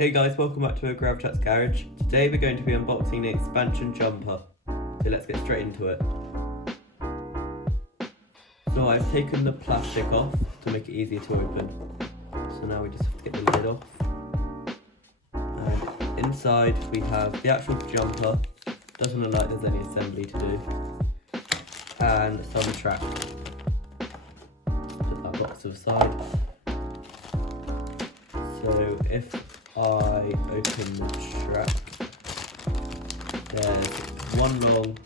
Hey guys, welcome back to a GraviTrax garage. Today we're going to be unboxing the expansion jumper. So let's get straight into it. So I've taken the plastic off to make it easier to open. So now we just have to get the lid off. And inside we have the actual jumper. Doesn't look like there's any assembly to do. And some track. Put that box to the side. So if I open the track, there's one long,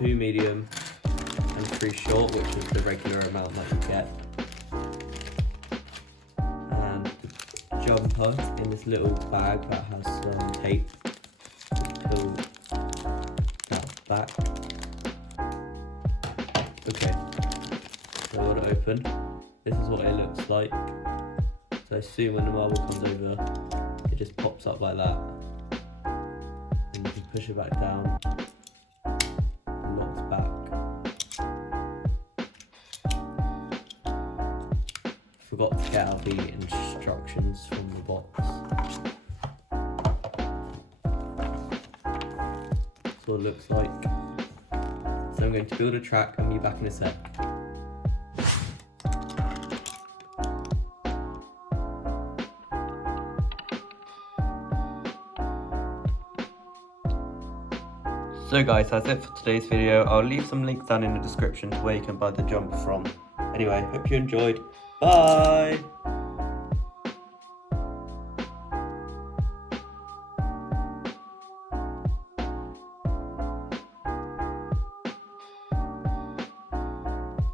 two medium, and three short, which is the regular amount that you get. And the jumper in this little bag that has some tape to pull that back. Okay, so I got it open. This is what it looks like. So I assume when the marble comes over, it just pops up like that. And you can push it back down. It locks back. Forgot to get out the instructions from the box. That's what it looks like. So I'm going to build a track and be back in a sec. So guys, that's it for today's video. I'll leave some links down in the description to where you can buy the jumper from. Anyway, hope you enjoyed. Bye!